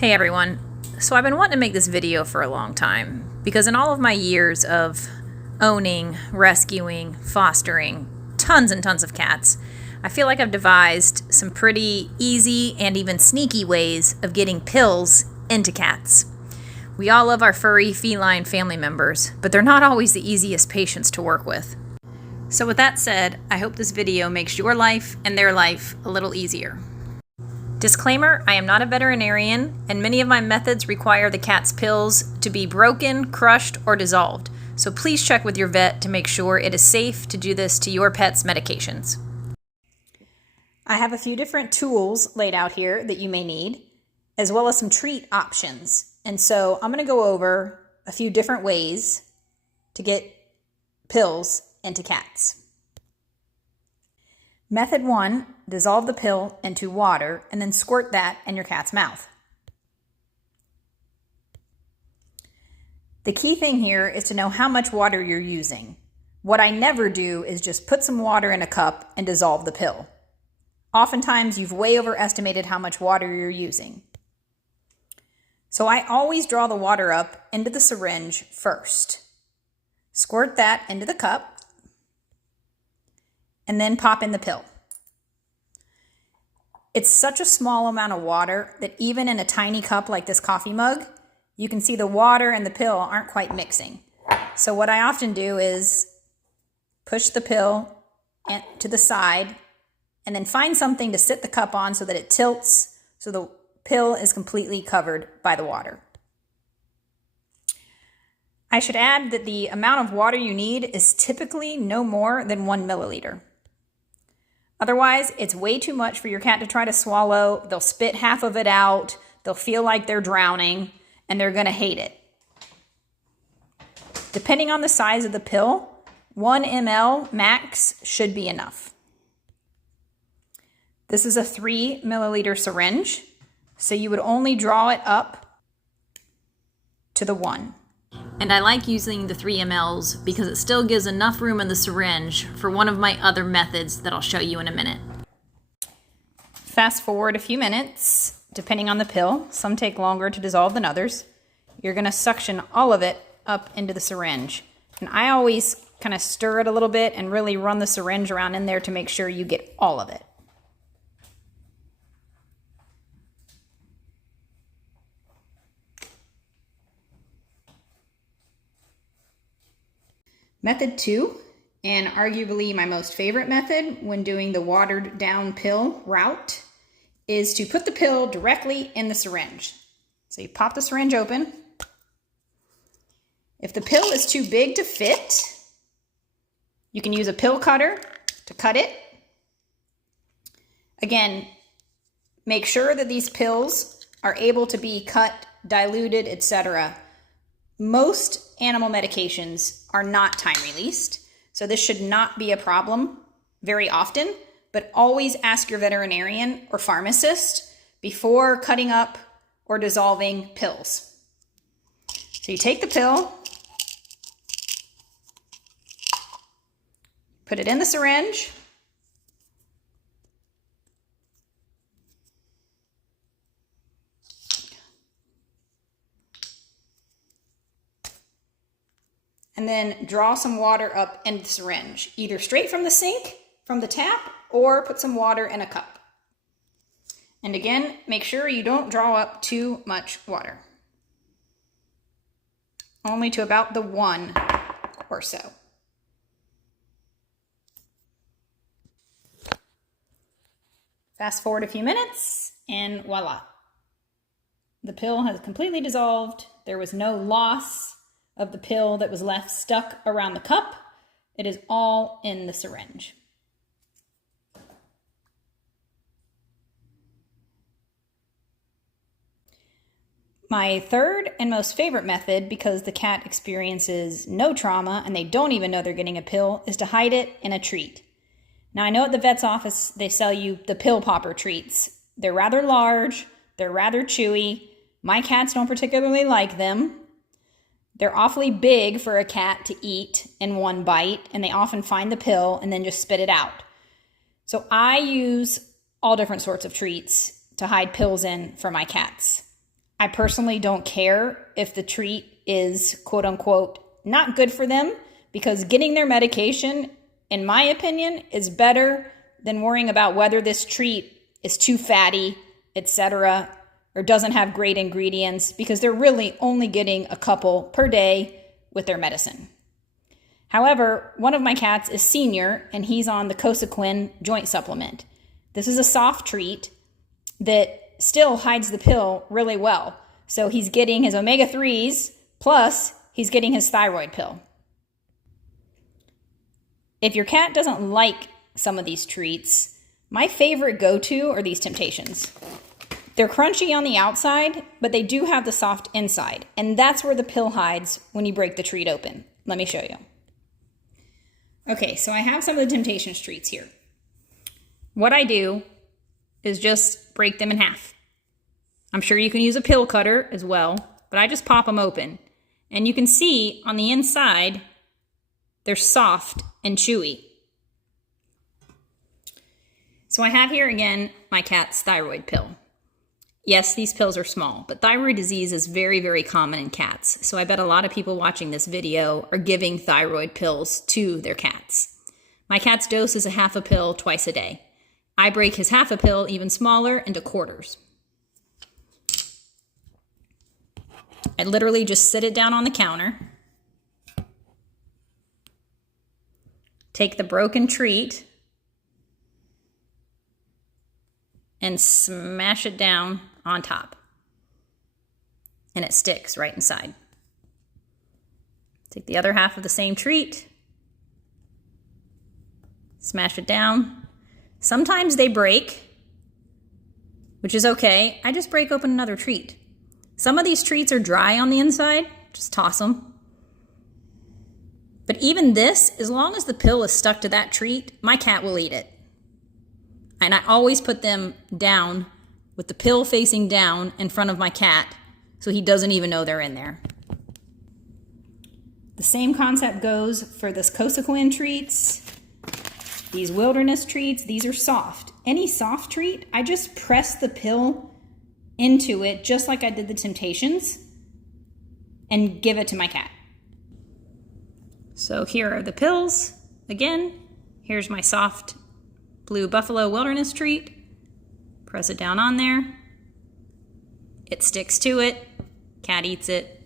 Hey everyone. So I've been wanting to make this video for a long time because in all of my years of owning, rescuing, fostering tons and tons of cats, I feel like I've devised some pretty easy and even sneaky ways of getting pills into cats. We all love our furry feline family members, but they're not always the easiest patients to work with. So with that said, I hope this video makes your life and their life a little easier. Disclaimer, I am not a veterinarian, and many of my methods require the cat's pills to be broken, crushed, or dissolved. So please check with your vet to make sure it is safe to do this to your pet's medications. I have a few different tools laid out here that you may need, as well as some treat options. And so I'm going to go over a few different ways to get pills into cats. Method 1, dissolve the pill into water and then squirt that in your cat's mouth. The key thing here is to know how much water you're using. What I never do is just put some water in a cup and dissolve the pill. Oftentimes you've way overestimated how much water you're using. So I always draw the water up into the syringe first. Squirt that into the cup and then pop in the pill. It's such a small amount of water that even in a tiny cup like this coffee mug, you can see the water and the pill aren't quite mixing. So what I often do is push the pill to the side and then find something to sit the cup on so that it tilts so the pill is completely covered by the water. I should add that the amount of water you need is typically no more than 1 milliliter. Otherwise, it's way too much for your cat to try to swallow. They'll spit half of it out. They'll feel like they're drowning, and they're going to hate it. Depending on the size of the pill, 1 ml max should be enough. This is a 3 milliliter syringe, so you would only draw it up to the 1. And I like using the 3 mLs because it still gives enough room in the syringe for one of my other methods that I'll show you in a minute. Fast forward a few minutes, depending on the pill. Some take longer to dissolve than others. You're going to suction all of it up into the syringe. And I always kind of stir it a little bit and really run the syringe around in there to make sure you get all of it. Method 2, and arguably my most favorite method when doing the watered down pill route, is to put the pill directly in the syringe. So you pop the syringe open. If the pill is too big to fit, you can use a pill cutter to cut it. Again, make sure that these pills are able to be cut, diluted, etc. Most animal medications are not time released, so this should not be a problem very often, but always ask your veterinarian or pharmacist before cutting up or dissolving pills. So you take the pill, put it in the syringe, and then draw some water up into the syringe, either straight from the sink, from the tap, or put some water in a cup. And again, make sure you don't draw up too much water. Only to about the 1 or so. Fast forward a few minutes, and voila. The pill has completely dissolved. There was no loss of the pill that was left stuck around the cup. It is all in the syringe. My third and most favorite method, because the cat experiences no trauma and they don't even know they're getting a pill, is to hide it in a treat. Now I know at the vet's office they sell you the pill popper treats. They're rather large, they're rather chewy. My cats don't particularly like them. They're awfully big for a cat to eat in one bite, and they often find the pill and then just spit it out. So I use all different sorts of treats to hide pills in for my cats. I personally don't care if the treat is quote unquote not good for them, because getting their medication, in my opinion, is better than worrying about whether this treat is too fatty, etc., or doesn't have great ingredients, because they're really only getting a couple per day with their medicine. However, one of my cats is senior and he's on the Cosequin joint supplement. This is a soft treat that still hides the pill really well. So he's getting his omega-3s, plus he's getting his thyroid pill. If your cat doesn't like some of these treats, my favorite go-to are these Temptations. They're crunchy on the outside, but they do have the soft inside, and that's where the pill hides when you break the treat open. Let me show you. Okay, so I have some of the Temptations treats here. What I do is just break them in half. I'm sure you can use a pill cutter as well, but I just pop them open. And you can see on the inside, they're soft and chewy. So I have here again my cat's thyroid pill. Yes, these pills are small, but thyroid disease is very, very common in cats. So I bet a lot of people watching this video are giving thyroid pills to their cats. My cat's dose is a half a pill twice a day. I break his half a pill, even smaller, into quarters. I literally just sit it down on the counter, take the broken treat, and smash it down on top. And it sticks right inside. Take the other half of the same treat, smash it down. Sometimes they break, which is okay. I just break open another treat. Some of these treats are dry on the inside, just toss them. But even this, as long as the pill is stuck to that treat, my cat will eat it. And I always put them down with the pill facing down in front of my cat so he doesn't even know they're in there. The same concept goes for this Cosequin treats, these wilderness treats. These are soft. Any soft treat, I just press the pill into it just like I did the Temptations and give it to my cat. So here are the pills. Again, here's my soft blue buffalo wilderness treat. Press it down on there. It sticks to it. Cat eats it.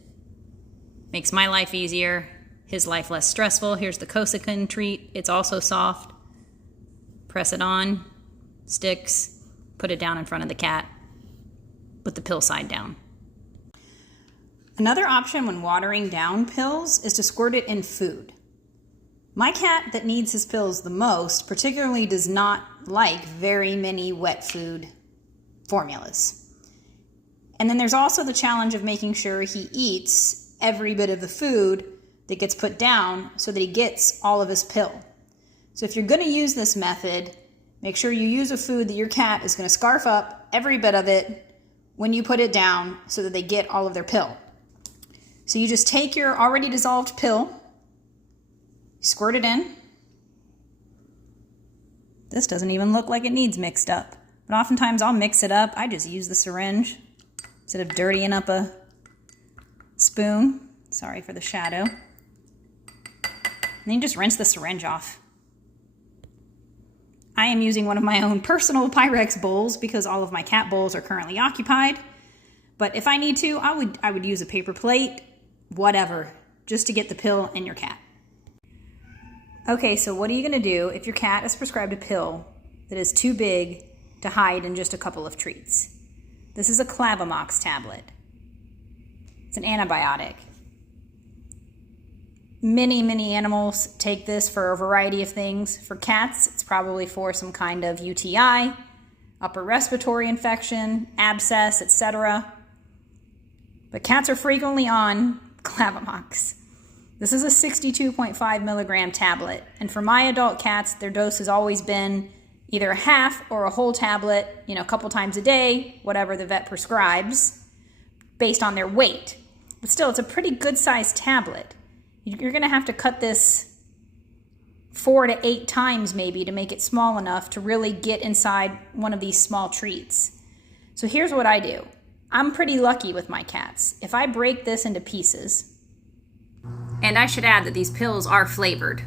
Makes my life easier, his life less stressful. Here's the Cosequin treat. It's also soft. Press it on, sticks, put it down in front of the cat with the pill side down. Another option when watering down pills is to squirt it in food. My cat that needs his pills the most particularly does not like very many wet food formulas. And then there's also the challenge of making sure he eats every bit of the food that gets put down so that he gets all of his pill. So if you're going to use this method, make sure you use a food that your cat is going to scarf up every bit of it when you put it down so that they get all of their pill. So you just take your already dissolved pill, squirt it in. This doesn't even look like it needs mixed up. But oftentimes I'll mix it up. I just use the syringe instead of dirtying up a spoon. Sorry for the shadow. And then you just rinse the syringe off. I am using one of my own personal Pyrex bowls because all of my cat bowls are currently occupied. But if I need to, I would use a paper plate, whatever, just to get the pill in your cat. Okay, so what are you going to do if your cat is prescribed a pill that is too big to hide in just a couple of treats? This is a Clavamox tablet. It's an antibiotic. Many animals take this for a variety of things. For cats, it's probably for some kind of UTI, upper respiratory infection, abscess, etc. But cats are frequently on Clavamox. This is a 62.5 milligram tablet. And for my adult cats, their dose has always been either a half or a whole tablet, a couple times a day, whatever the vet prescribes, based on their weight. But still, it's a pretty good sized tablet. You're going to have to cut this 4 to 8 times maybe to make it small enough to really get inside one of these small treats. So here's what I do. I'm pretty lucky with my cats. If I break this into pieces, and I should add that these pills are flavored.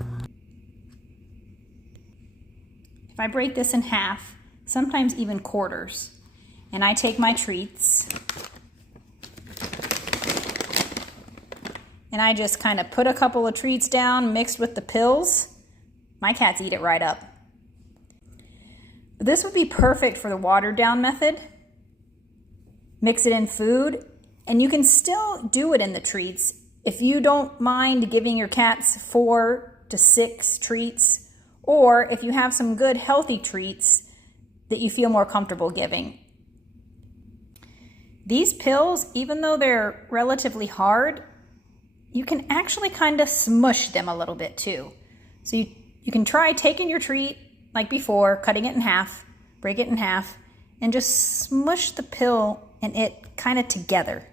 If I break this in half, sometimes even quarters, and I take my treats, and I just kind of put a couple of treats down mixed with the pills, my cats eat it right up. This would be perfect for the watered down method. Mix it in food, and you can still do it in the treats if you don't mind giving your cats 4 to 6 treats, or if you have some good healthy treats that you feel more comfortable giving. These pills, even though they're relatively hard, you can actually kind of smush them a little bit too. So you can try taking your treat like before, cutting it in half, break it in half, and just smush the pill and it kind of together.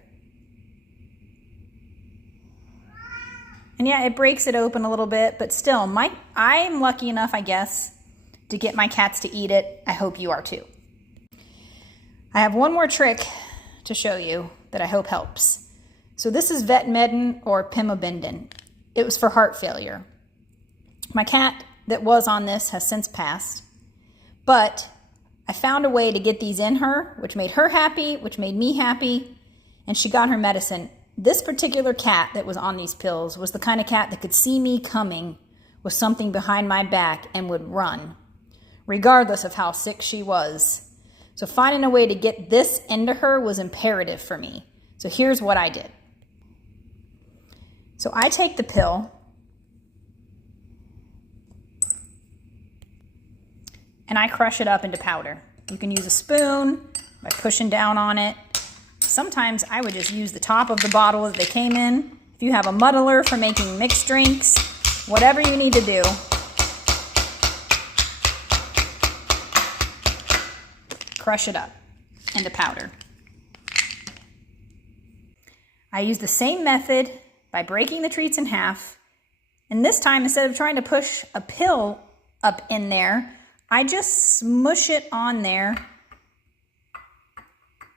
And yeah, it breaks it open a little bit, but still, I'm lucky enough, I guess, to get my cats to eat it. I hope you are too. I have one more trick to show you that I hope helps. So this is Vetmedin or Pimobindin. It was for heart failure. My cat that was on this has since passed, but I found a way to get these in her, which made her happy, which made me happy, and she got her medicine. This particular cat that was on these pills was the kind of cat that could see me coming with something behind my back and would run, regardless of how sick she was. So finding a way to get this into her was imperative for me. So here's what I did. So I take the pill, and I crush it up into powder. You can use a spoon by pushing down on it. Sometimes I would just use the top of the bottle that they came in. If you have a muddler for making mixed drinks, whatever you need to do. Crush it up into powder. I use the same method by breaking the treats in half. And this time, instead of trying to push a pill up in there, I just smush it on there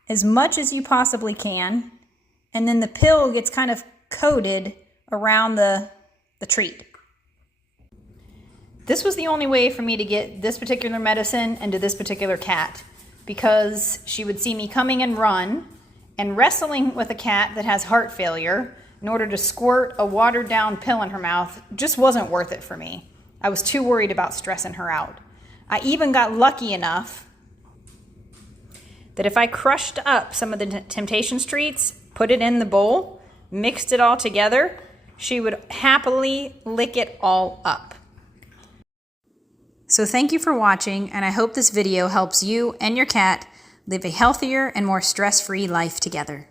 as much as you possibly can, and then the pill gets kind of coated around the treat. This was the only way for me to get this particular medicine into this particular cat, because she would see me coming and run, and wrestling with a cat that has heart failure in order to squirt a watered down pill in her mouth just wasn't worth it for me. I was too worried about stressing her out. I even got lucky enough that if I crushed up some of the Temptation treats, put it in the bowl, mixed it all together, she would happily lick it all up. So thank you for watching, and I hope this video helps you and your cat live a healthier and more stress-free life together.